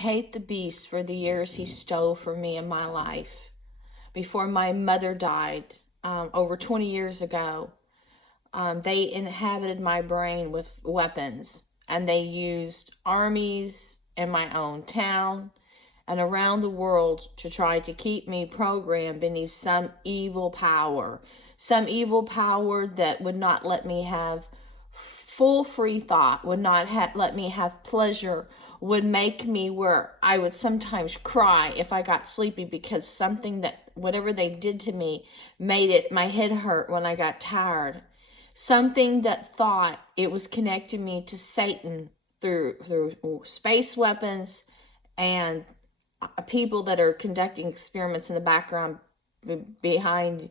hate the beast for the years he stole from me in my life. Before my mother died, over 20 years ago, they inhabited my brain with weapons, and they used armies in my own town and around the world to try to keep me programmed beneath some evil power that would not let me have full free thought, would not let me have pleasure, would make me where I would sometimes cry if I got sleepy, because something that, whatever they did to me, made my head hurt when I got tired. Something that thought it was connecting me to Satan through space weapons and people that are conducting experiments in the background behind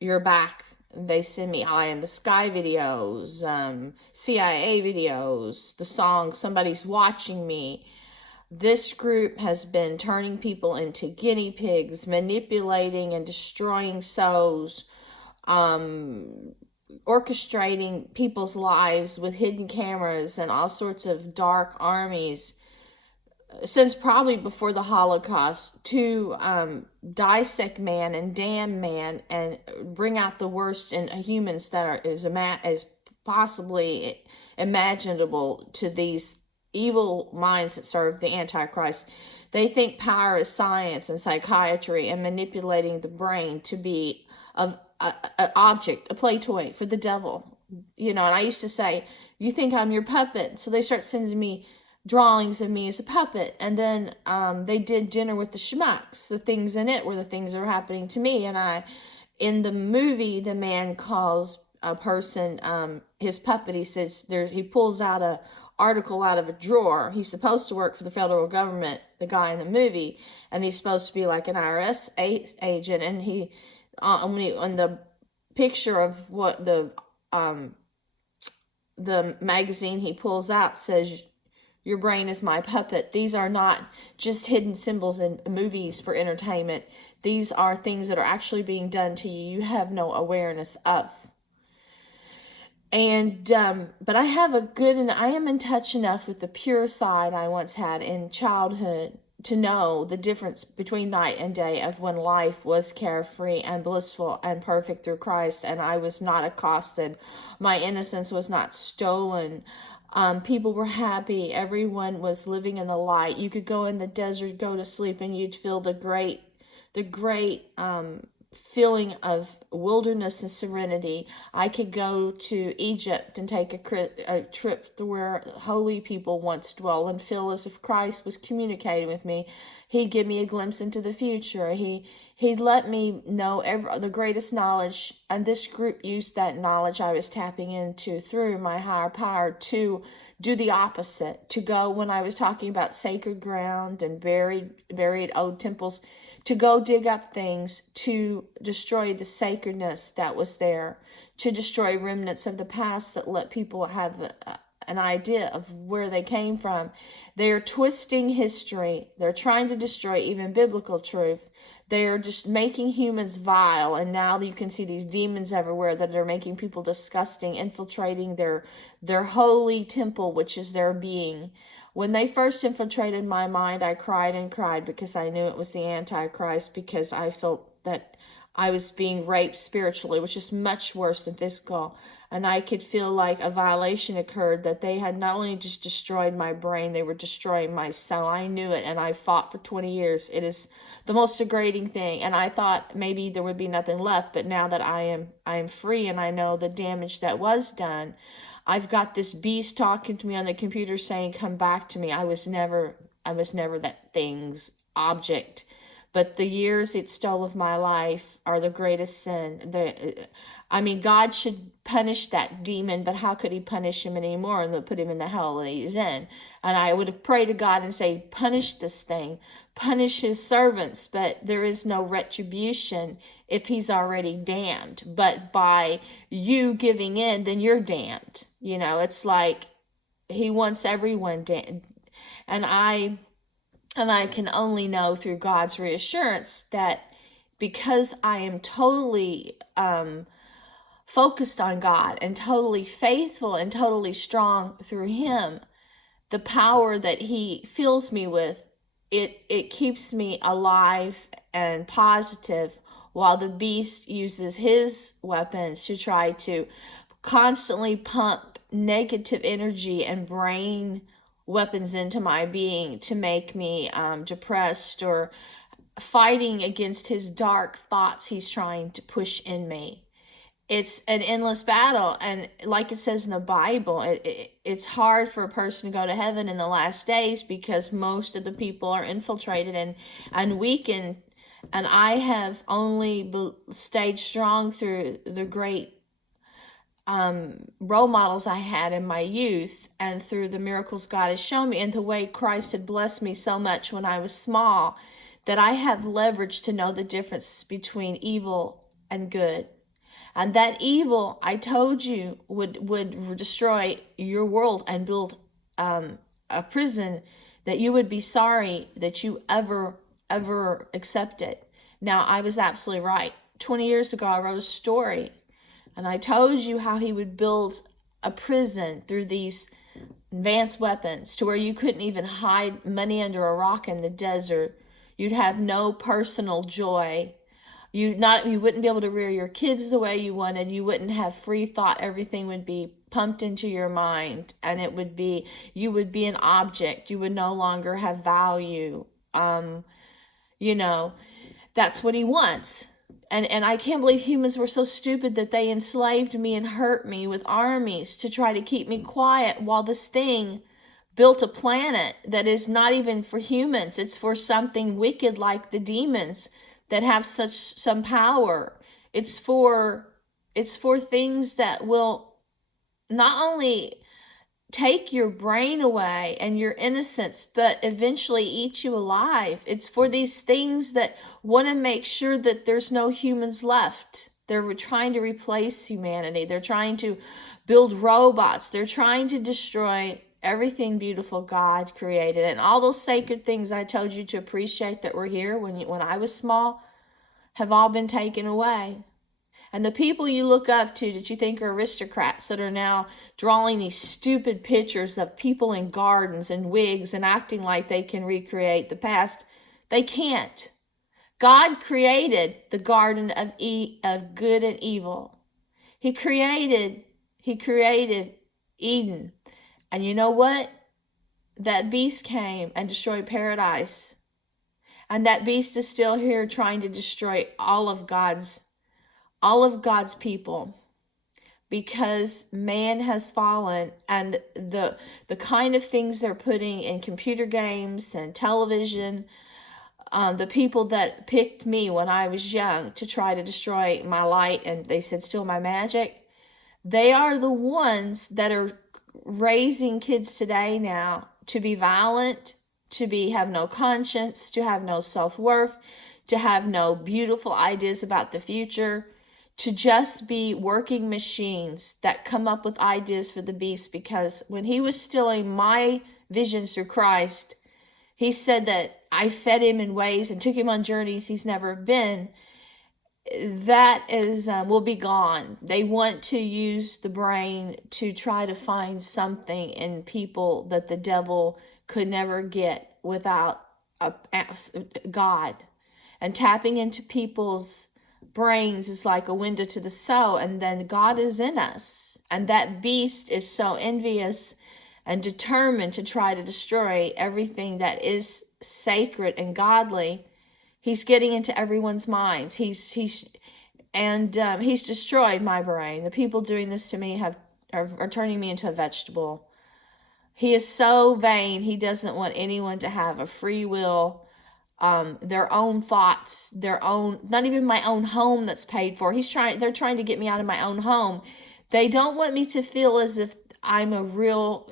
your back. They send me eye in the sky videos, CIA videos, the song Somebody's Watching Me. This group has been turning people into guinea pigs, manipulating and destroying souls, orchestrating people's lives with hidden cameras and all sorts of dark armies since probably before the Holocaust, to dissect man and damn man and bring out the worst in humans that is possibly imaginable to these evil minds that serve the Antichrist. They think power is science and psychiatry and manipulating the brain to be an object, a play toy for the devil. And I used to say, you think I'm your puppet? So they start sending me drawings of me as a puppet, and then they did Dinner with the Schmucks. The things in it were the things that are happening to me. And in the movie, the man calls a person his puppet. He says he pulls out a article out of a drawer. He's supposed to work for the federal government, the guy in the movie, and he's supposed to be like an IRS agent. And he on the picture of what the magazine he pulls out says, "Your brain is my puppet." These are not just hidden symbols in movies for entertainment. These are things that are actually being done to you. You have no awareness of. And, but I have and I am in touch enough with the pure side I once had in childhood to know the difference between night and day of when life was carefree and blissful and perfect through Christ, and I was not accosted. My innocence was not stolen. People were happy. Everyone was living in the light. You could go in the desert, go to sleep, and you'd feel the great feeling of wilderness and serenity. I could go to Egypt and take a trip to where holy people once dwelled and feel as if Christ was communicating with me. He'd give me a glimpse into the future. He'd let me know the greatest knowledge, and this group used that knowledge I was tapping into through my higher power to do the opposite, to go, when I was talking about sacred ground and buried old temples, to go dig up things to destroy the sacredness that was there, to destroy remnants of the past that let people have an idea of where they came from. They are twisting history. They're trying to destroy even biblical truth. They are just making humans vile, and now you can see these demons everywhere that are making people disgusting, infiltrating their holy temple, which is their being. When they first infiltrated my mind, I cried and cried because I knew it was the Antichrist, because I felt that I was being raped spiritually, which is much worse than physical. And I could feel like a violation occurred, that they had not only just destroyed my brain, they were destroying my soul. I knew it, and I fought for 20 years. It is the most degrading thing. And I thought maybe there would be nothing left, but now that I am free and I know the damage that was done, I've got this beast talking to me on the computer saying, "Come back to me." I was never that thing's object. But the years it stole of my life are the greatest sin. God should punish that demon, but how could he punish him anymore and put him in the hell that he's in? And I would have prayed to God and say, punish this thing, punish his servants, but there is no retribution if he's already damned. But by you giving in, then you're damned. It's like he wants everyone damned. And I can only know through God's reassurance that because I am totally focused on God and totally faithful and totally strong through him, the power that he fills me with it keeps me alive and positive, while the beast uses his weapons to try to constantly pump negative energy and brain weapons into my being to make me depressed, or fighting against his dark thoughts he's trying to push in me. It's an endless battle, and like it says in the Bible, it's hard for a person to go to heaven in the last days, because most of the people are infiltrated and weakened. And I have only stayed strong through the great role models I had in my youth, and through the miracles God has shown me, and the way Christ had blessed me so much when I was small, that I have leverage to know the difference between evil and good. And that evil, I told you, would destroy your world and build a prison that you would be sorry that you ever accepted. Now, I was absolutely right. 20 years ago, I wrote a story, and I told you how he would build a prison through these advanced weapons to where you couldn't even hide money under a rock in the desert. You'd have no personal joy. You wouldn't be able to rear your kids the way you wanted. You wouldn't have free thought. Everything would be pumped into your mind, and you would be an object. You would no longer have value. That's what he wants. And I can't believe humans were so stupid that they enslaved me and hurt me with armies to try to keep me quiet, while this thing built a planet that is not even for humans. It's for something wicked like the demons that have some power. It's for things that will not only take your brain away and your innocence, but eventually eat you alive. It's for these things that want to make sure that there's no humans left. They're trying to replace humanity. They're trying to build robots. They're trying to destroy everything beautiful God created, and all those sacred things I told you to appreciate that were here when I was small have all been taken away. And the people you look up to that you think are aristocrats that are now drawing these stupid pictures of people in gardens and wigs and acting like they can recreate the past, they can't. God created the garden of good and evil. He created Eden. And you know what? That beast came and destroyed paradise. And that beast is still here trying to destroy all of God's people, because man has fallen, and the kind of things they're putting in computer games and television, the people that picked me when I was young to try to destroy my light, and they said steal my magic, they are the ones that are raising kids today now to be violent, to have no conscience, to have no self-worth, to have no beautiful ideas about the future, to just be working machines that come up with ideas for the beast. Because when he was stealing my visions through Christ, he said that I fed him in ways and took him on journeys he's never been. That is will be gone. They want to use the brain to try to find something in people that the devil could never get without God. And tapping into people's brains is like a window to the soul, and then God is in us. And that beast is so envious and determined to try to destroy everything that is sacred and godly. He's getting into everyone's minds. He's destroyed my brain. The people doing this to me are turning me into a vegetable. He is so vain. He doesn't want anyone to have a free will, their own thoughts, not even my own home that's paid for. They're trying to get me out of my own home. They don't want me to feel as if I'm a real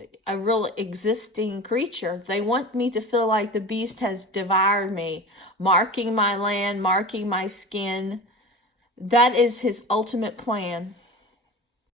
existing creature. They want me to feel like the beast has devoured me, marking my land, marking my skin. That is his ultimate plan.